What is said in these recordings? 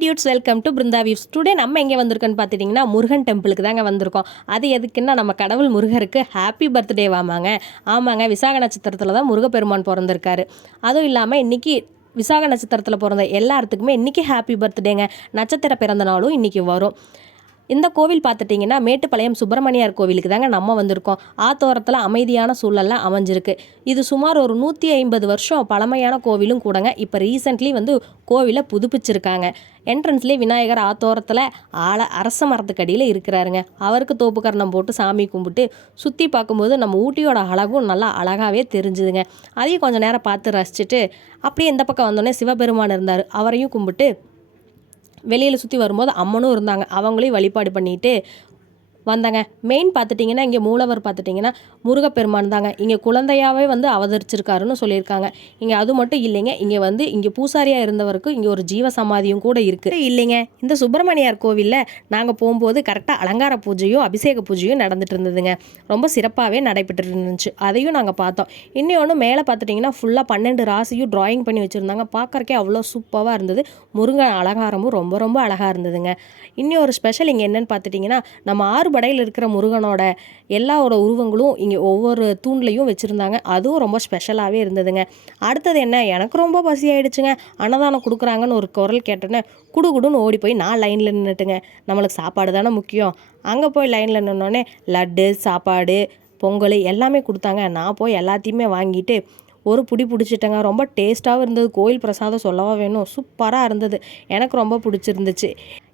Dudes welcome to Brinda views. Today நம்ம எங்கே வந்திருக்கோன்னு பார்த்துட்டிங்கன்னா முருகன் டெம்பிளுக்கு தாங்க வந்திருக்கோம். அது எதுக்குன்னா நம்ம கடவுள் முருகருக்கு ஹாப்பி பர்த்டே ஆமாங்க விசாக நட்சத்திரத்தில் தான் முருகப்பெருமான் பிறந்திருக்காரு. அதுவும் இல்லாமல் இன்றைக்கி விசாக நட்சத்திரத்தில் பிறந்த எல்லாத்துக்குமே இன்றைக்கி ஹாப்பி பர்த்டேங்க. நட்சத்திர பிறந்த நாளும் இன்றைக்கி வரும். இந்த கோவில் பார்த்துட்டிங்கன்னா மேட்டுப்பாளையம் சுப்பிரமணியார் கோவிலுக்கு தாங்க நம்ம வந்திருக்கோம். ஆத்தோரத்தில் அமைதியான சூழலில் அமைஞ்சிருக்கு. இது சுமார் ஒரு 150 வருஷம் பழமையான கோவிலும் கூடங்க. இப்போ ரீசெண்ட்லி கோவிலை புதுப்பிச்சிருக்காங்க. என்ட்ரன்ஸ்லேயே விநாயகர் ஆத்தோரத்தில் அரச மரத்துக்கடியில் இருக்கிறாருங்க. அவருக்கு தோப்புக்கரணம் போட்டு சாமி கும்பிட்டு சுற்றி பார்க்கும்போது நம்ம ஊட்டியோட அழகும் நல்லா அழகாகவே தெரிஞ்சுதுங்க. அதையும் கொஞ்சம் நேரம் பார்த்து ரசிச்சுட்டு அப்படியே இந்த பக்கம் வந்தோடனே சிவபெருமான் இருந்தார். அவரையும் கும்பிட்டு வெளியில் சுற்றி வரும்போது அம்மனும் இருந்தாங்க. அவங்களையும் வழிபாடு பண்ணிட்டு வந்தாங்க. மெயின் பார்த்துட்டிங்கன்னா இங்கே மூலவர் பார்த்துட்டிங்கன்னா முருகப்பெருமான் தாங்க. இங்கே குழந்தையாகவே அவதரிச்சிருக்காருன்னு சொல்லியிருக்காங்க. இங்கே அது மட்டும் இல்லைங்க, இங்கே பூசாரியாக இருந்தவருக்கு இங்கே ஒரு ஜீவ சமாதியும் கூட இருக்குது. இல்லைங்க, இந்த சுப்பிரமணியார் கோவிலில் நாங்கள் போகும்போது கரெக்டாக அலங்கார பூஜையும் அபிஷேக பூஜையும் நடந்துட்டு இருந்ததுங்க. ரொம்ப சிறப்பாகவே நடைபெற்று இருந்துச்சு. அதையும் நாங்கள் பார்த்தோம். இன்னொன்று மேலே பார்த்துட்டிங்கன்னா ஃபுல்லாக 12 ராசியும் ட்ராயிங் பண்ணி வச்சுருந்தாங்க. பார்க்குறக்கே அவ்வளோ சூப்பராக இருந்தது. முருகன் அலங்காரமும் ரொம்ப ரொம்ப அழகாக இருந்ததுங்க. இன்னொரு ஸ்பெஷல் இங்கே என்னென்னு பார்த்துட்டிங்கன்னா நம்ம படையில் இருக்கிற முருகனோட எல்லாரோட உருவங்களும் இங்கே ஒவ்வொரு தூண்லையும் வச்சுருந்தாங்க. அதுவும் ரொம்ப ஸ்பெஷலாகவே இருந்ததுங்க. அடுத்தது என்ன, எனக்கு ரொம்ப பசி ஆகிடுச்சுங்க. அன்னதானம் கொடுக்குறாங்கன்னு ஒரு குரல் கேட்டேன்னு குடுகுடுன்னு ஓடி போய் நான் லைனில் நின்றுட்டுங்க. நம்மளுக்கு சாப்பாடு தானே முக்கியம். அங்கே போய் லைனில் நின்னோடனே லட்டு, சாப்பாடு, பொங்கல் எல்லாமே கொடுத்தாங்க. நான் போய் எல்லாத்தையுமே வாங்கிட்டு ஒரு புடி பிடிச்சிட்டேங்க. ரொம்ப டேஸ்ட்டாகவும் இருந்தது. கோயில் பிரசாதம் சொல்லவா வேணும், சூப்பராக இருந்தது. எனக்கு ரொம்ப பிடிச்சிருந்துச்சு.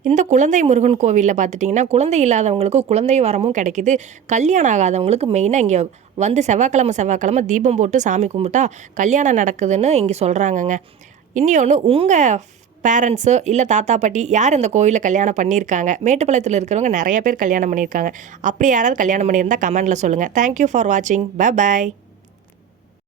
இந்த குழந்தை முருகன் கோவிலில் பார்த்துட்டிங்கன்னா குழந்தை இல்லாதவங்களுக்கு குழந்தை வரமும் கிடைக்கிது. கல்யாணம் ஆகாதவங்களுக்கு மெயினாக இங்கே செவ்வாய்க்கிழமை தீபம் போட்டு சாமி கும்பிட்டா கல்யாணம் நடக்குதுன்னு இங்கே சொல்கிறாங்கங்க. இன்னொன்று உங்கள் பேரண்ட்ஸு இல்லை தாத்தா பாட்டி யார் இந்த கோவிலில் கல்யாணம் பண்ணியிருக்காங்க? மேட்டுப்பாளையத்தில் இருக்கிறவங்க நிறைய பேர் கல்யாணம் பண்ணியிருக்காங்க. அப்படி யாராவது கல்யாணம் பண்ணியிருந்தால் கமெண்டில் சொல்லுங்கள். தேங்க்யூ ஃபார் வாட்சிங். Bye bye.